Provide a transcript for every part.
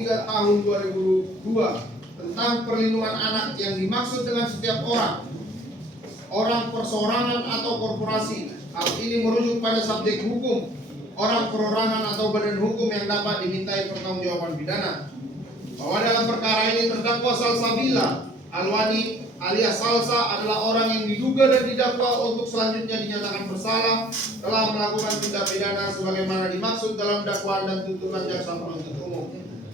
3 tahun 2002 tentang perlindungan anak yang dimaksud dengan setiap orang perseorangan atau korporasi. Hal ini merujuk pada subjek hukum, orang perorangan atau badan hukum yang dapat dimintai pertanggungjawaban pidana. Bahwa dalam perkara ini terdakwa Salsabila Alwani alias Salsa adalah orang yang diduga dan didakwa untuk selanjutnya dinyatakan bersalah telah melakukan tindak pidana sebagaimana dimaksud dalam dakwaan dan tuntutan jaksa penuntut umum.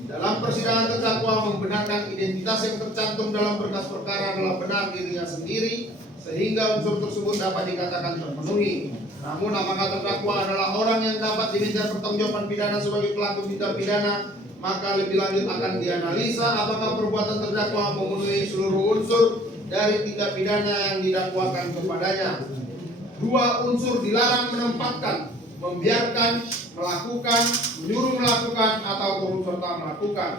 Dalam persidangan terdakwa membenarkan identitas yang tercantum dalam berkas perkara adalah benar dirinya sendiri sehingga unsur tersebut dapat dikatakan terpenuhi. Namun apakah terdakwa adalah orang yang dapat diminta pertanggungjawaban pidana sebagai pelaku tindak pidana, maka lebih lanjut akan dianalisa apakah perbuatan terdakwa memenuhi seluruh unsur dari tindak pidana yang didakwakan kepadanya. Dua unsur dilarang menempatkan, membiarkan, melakukan, menyuruh melakukan, atau turut serta melakukan.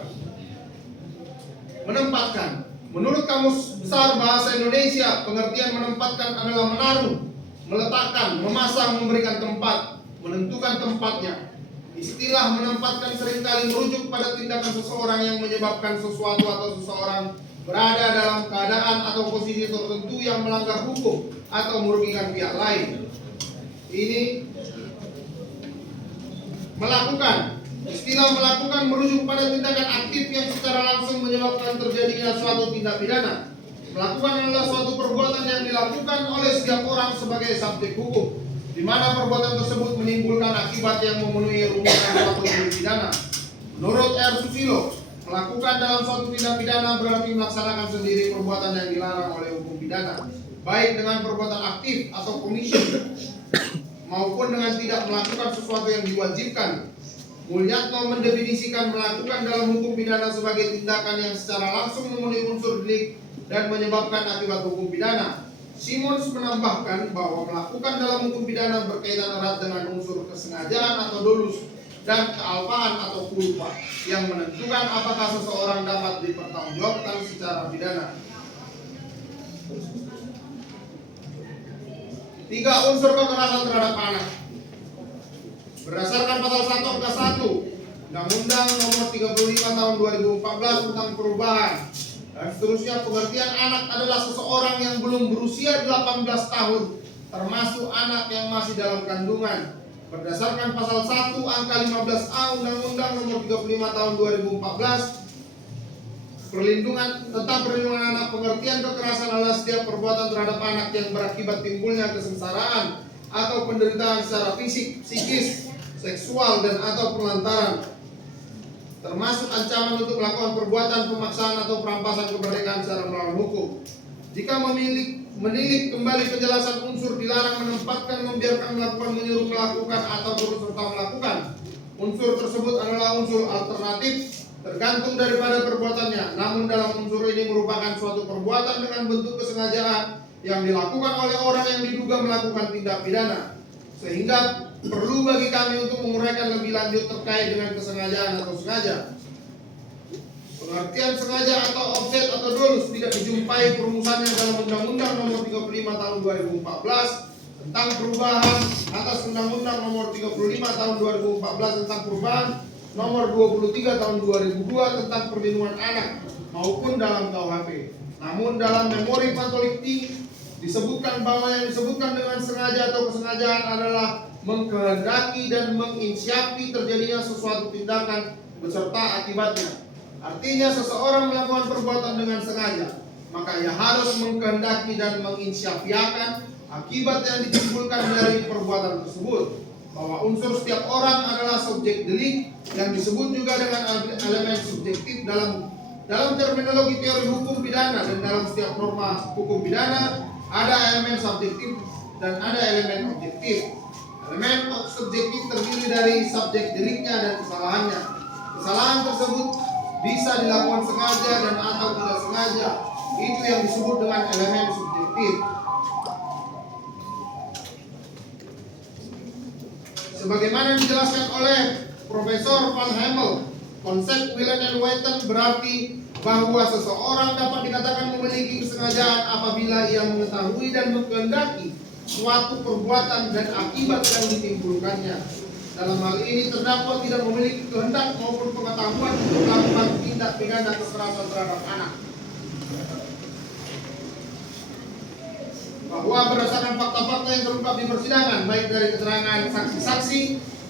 Menempatkan. Menurut Kamus Besar Bahasa Indonesia, pengertian menempatkan adalah menaruh, meletakkan, memasang, memberikan tempat, menentukan tempatnya. Istilah menempatkan seringkali merujuk pada tindakan seseorang yang menyebabkan sesuatu atau seseorang berada dalam keadaan atau posisi tertentu yang melanggar hukum atau merugikan pihak lain. Ini melakukan. Istilah melakukan merujuk pada tindakan aktif yang secara langsung menyebabkan terjadinya suatu tindak pidana. Melakukan adalah suatu perbuatan yang dilakukan oleh setiap orang sebagai subjek hukum, di mana perbuatan tersebut menimbulkan akibat yang memenuhi rumusan suatu tindak pidana. Menurut R. Susilo, melakukan dalam suatu tindak pidana berarti melaksanakan sendiri perbuatan yang dilarang oleh hukum pidana, baik dengan perbuatan aktif atau commission maupun dengan tidak melakukan sesuatu yang diwajibkan. Mulyatno mendefinisikan melakukan dalam hukum pidana sebagai tindakan yang secara langsung memenuhi unsur delik dan menyebabkan akibat hukum pidana. Simons menambahkan bahwa melakukan dalam hukum pidana berkaitan erat dengan unsur kesengajaan atau dolus dan kealpaan atau culpa yang menentukan apakah seseorang dapat dipertanggungjawabkan secara pidana. 3 unsur kekerasan terhadap anak. Berdasarkan pasal 1 angka 1 Undang-Undang Nomor 35 Tahun 2014 tentang perubahan dan seterusnya, pengertian anak adalah seseorang yang belum berusia 18 tahun, termasuk anak yang masih dalam kandungan. Berdasarkan pasal 1 angka 15A Undang-Undang Nomor 35 Tahun 2014 tentang perlindungan anak, pengertian kekerasan adalah setiap perbuatan terhadap anak yang berakibat timbulnya kesengsaraan atau penderitaan secara fisik, psikis, seksual, dan atau penelantaran, termasuk ancaman untuk melakukan perbuatan pemaksaan atau perampasan kemerdekaan secara melawan hukum. Jika menilik kembali penjelasan unsur dilarang menempatkan, membiarkan, melakukan, menyuruh melakukan, atau turut serta melakukan, unsur tersebut adalah unsur alternatif tergantung daripada perbuatannya. Namun dalam unsur ini merupakan suatu perbuatan dengan bentuk kesengajaan yang dilakukan oleh orang yang diduga melakukan tindak pidana, sehingga perlu bagi kami untuk menguraikan lebih lanjut terkait dengan kesengajaan atau sengaja. Pengertian sengaja atau offset atau dolus tidak dijumpai perumusannya dalam Undang-Undang Nomor 35 Tahun 2014 tentang perubahan atas Undang-Undang Nomor 35 Tahun 2014 tentang perubahan Nomor 23 Tahun 2002 tentang perlindungan anak maupun dalam KUHP. Namun dalam memori patologik disebutkan bahwa yang disebutkan dengan sengaja atau kesengajaan adalah mengkehendaki dan menginsyafi terjadinya sesuatu tindakan beserta akibatnya. Artinya seseorang melakukan perbuatan dengan sengaja, maka ia harus mengkehendaki dan menginsyafiakan akibat yang ditimbulkan dari perbuatan tersebut. Bahwa unsur setiap orang adalah subjek delik yang disebut juga dengan elemen subjektif dalam terminologi teori hukum pidana, dan dalam setiap norma hukum pidana ada elemen subjektif dan ada elemen objektif. Elemen subjektif terdiri dari subjek deliknya dan kesalahannya. Kesalahan tersebut bisa dilakukan sengaja dan atau tidak sengaja. Itu yang disebut dengan elemen subjektif. Sebagaimana dijelaskan oleh Profesor Van Hemel, konsep Willen and Wheaton berarti bahwa seseorang dapat dikatakan memiliki kesengajaan apabila ia mengetahui dan mengkehendaki suatu perbuatan dan akibat yang ditimbulkannya. Dalam hal ini terdakwa tidak memiliki kehendak maupun pengetahuan untuk melakukan tindak pidana kekerasan terhadap anak. Bahwa berdasarkan fakta-fakta yang terungkap di persidangan, baik dari keterangan saksi-saksi,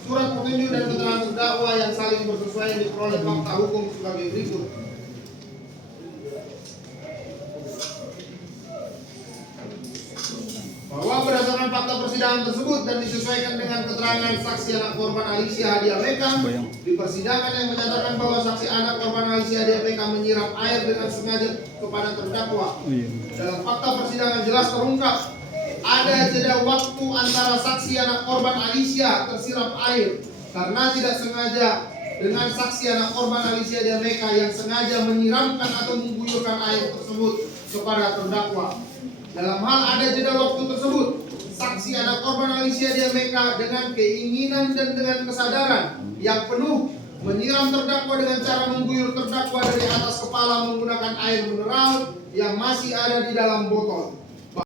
surat petunjuk dan keterangan terdakwa yang saling bersesuaian diperoleh fakta hukum sebagai berikut. Bahwa berdasarkan fakta persidangan tersebut dan disesuaikan dengan keterangan saksi anak korban Alicia Hadia Meka di persidangan yang menyatakan bahwa saksi anak korban Alicia Hadia Meka menyiram air dengan sengaja kepada terdakwa. Dalam fakta persidangan jelas terungkap ada jeda waktu antara saksi anak korban Alicia tersiram air karena tidak sengaja dengan saksi anak korban Alicia Hadia Meka yang sengaja menyiramkan atau mengguyurkan air tersebut kepada terdakwa. Dalam hal ada jeda waktu tersebut, saksi anak korban Alicia Hadia Meka dengan keinginan dan dengan kesadaran yang penuh menyiram terdakwa dengan cara mengguyur terdakwa dari atas kepala menggunakan air mineral yang masih ada di dalam botol.